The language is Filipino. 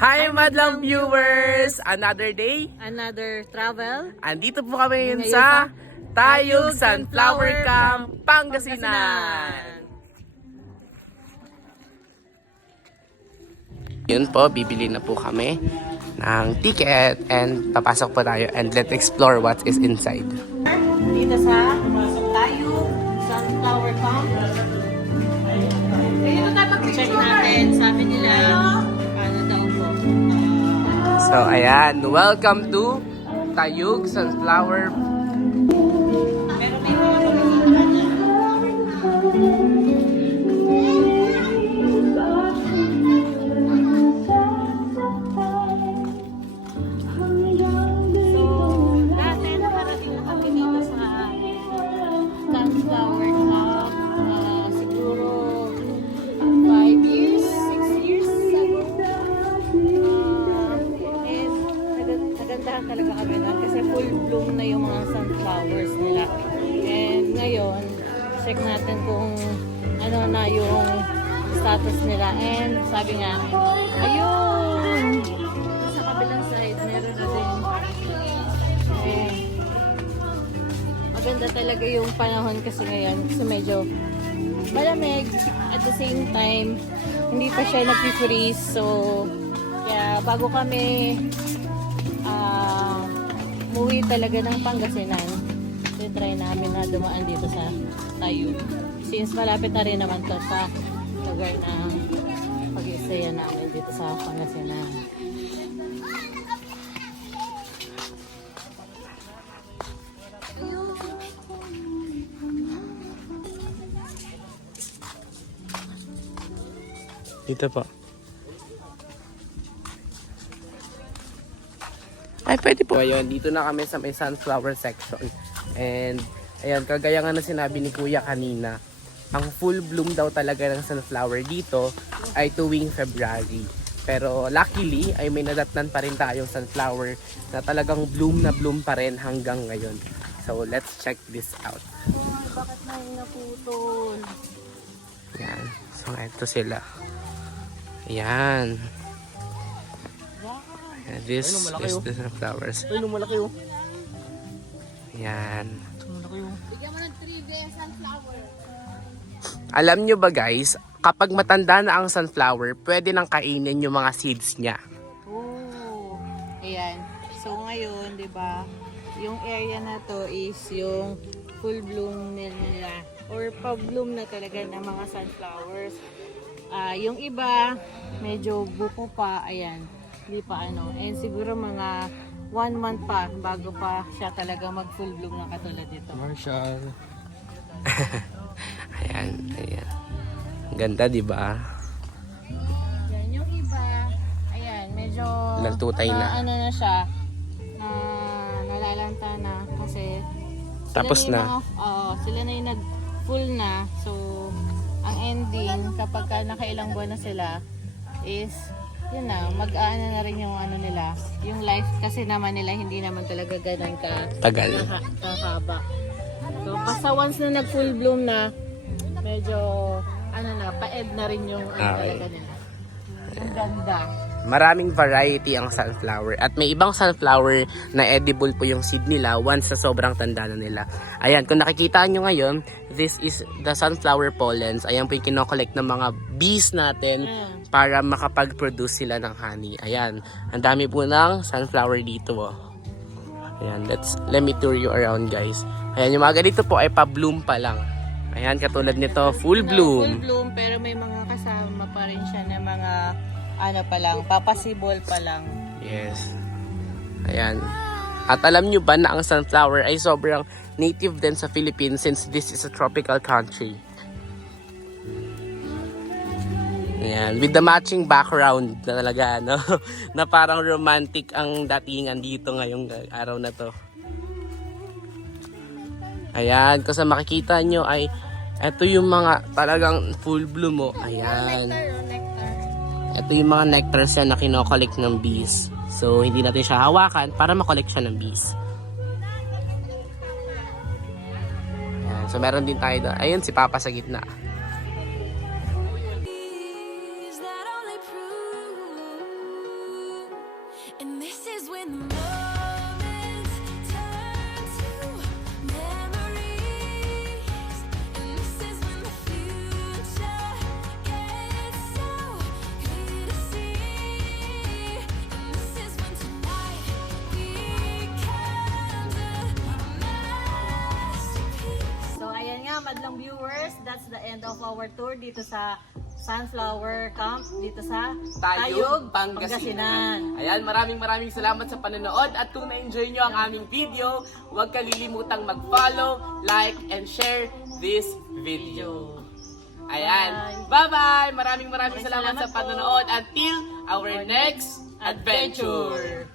Hi madlang viewers! Another day, Another travel. andito po kami Ngayon sa Tayug Tayug Sunflower Sunflower Camp, Camp, Pangasinan. Yun po, bibili na po kami ng ticket and papasok po tayo and let's explore what is inside. Dito sa Tayug Sunflower Camp. Check natin. Sabi nila, ano daw po. So ayan, welcome to Tayug Sunflower. Pero may mga pagkakita niya. So, dati nakarating na kami dito sa Sunflower Camp. Siguro 5 years, 6 years ago. And nagandahan talaga kami na kasi full bloom na yung mga sunflowers nila. And ngayon, check natin kung ano na yung status nila. And sabi nga, ayun! Sa kabilang side, meron na din. And maganda talaga yung panahon kasi ngayon. Kasi medyo malamig. At the same time, hindi pa siya nag-freeze. So, kaya bago kami umuwi talaga ng Pangasinan, try namin na dumaan dito sa Tayug. Since malapit na rin naman to sa lugar na pag-iisaya namin dito sa Pangasinan. Dito po. Ay, pwede po. Ayun, dito na kami sa may sunflower section. And, ayan, kagaya nga na sinabi ni Kuya kanina, ang full bloom daw talaga ng sunflower dito ay tuwing February. Pero luckily, ay may nadatnan pa rin tayong sunflower na talagang bloom na bloom pa rin hanggang ngayon. So, let's check this out. Oh, bakit na yung naputol? Ayan. So, ito sila. Ayan. Ayan, this is the sunflowers. Ay, nung malaki oh. Ayan. Malaki oh. Bigyan mo ng 3 sunflower. Alam nyo ba guys, kapag matanda na ang sunflower, pwede nang kainin yung mga seeds niya. Oh, ayan. So ngayon, 'di ba? Yung area na to is yung full bloom nila or pa-bloom na talaga ng mga sunflowers. Yung iba medyo buko pa, ayan. Hindi pa ano. And siguro mga 1 month pa bago pa siya talaga mag full bloom na katulad dito. Marshall. Ayan, ayan. Ang ganda, di ba? Yan, yung iba, ayan, medyo Lantutay na. ano na siya, na nalalanta na kasi Tapos sila na. Sila na yung nag full na. So, ang ending kapag nakailang buwan na sila is yun na, mag-aano na rin yung ano nila, yung life kasi naman nila hindi naman talaga ganun Tagal. kahaba. So, basta once na nag full bloom na, medyo ano na, pa-ed na rin yung ano talaga nila. Ang ganda. Maraming variety ang sunflower. At may ibang sunflower na edible po yung seed nila once sa sobrang tanda na nila. Ayan, kung nakikita nyo ngayon, this is the sunflower pollens. Ayan po yung kinokollect ng mga bees natin para makapag-produce sila ng honey. Ayan, ang dami po ng sunflower dito. Oh. Ayan, let me tour you around guys. Ayan, yung mga ganito po ay pa-bloom pa lang. Ayan, katulad nito, full bloom. Full bloom, pero may mga kasama pa rin siya na mga ano pa lang, papasibol pa lang. Yes. Ayan. At alam nyo ba na ang sunflower ay sobrang native din sa Philippines since this is a tropical country. Ayan. With the matching background na talaga, no? Na parang romantic ang datingan dito ngayong araw na to. Ayan. Kung sa makikita nyo ay ito yung mga talagang full bloom mo. Ayan. Ito yung mga nectars na kinokollect ng bees. So, hindi natin siya hawakan para makollect siya ng bees. Ayan. So, meron din tayo doon. Ayun, si Papa sa gitna. And this is when the moments turn to memories. And this is when the future gets so clear to see. And this is when tonight becomes a masterpiece. So ayan nga, madlang viewers, that's the end of our tour dito sa Sunflower Camp dito sa Tayug, Pangasinan. Ayan, maraming salamat sa panonood at kung na-enjoy nyo ang aming video, huwag kalilimutang mag-follow, like, and share this video. Ayan, bye-bye! Maraming salamat sa Salamat po. panonood until our next adventure!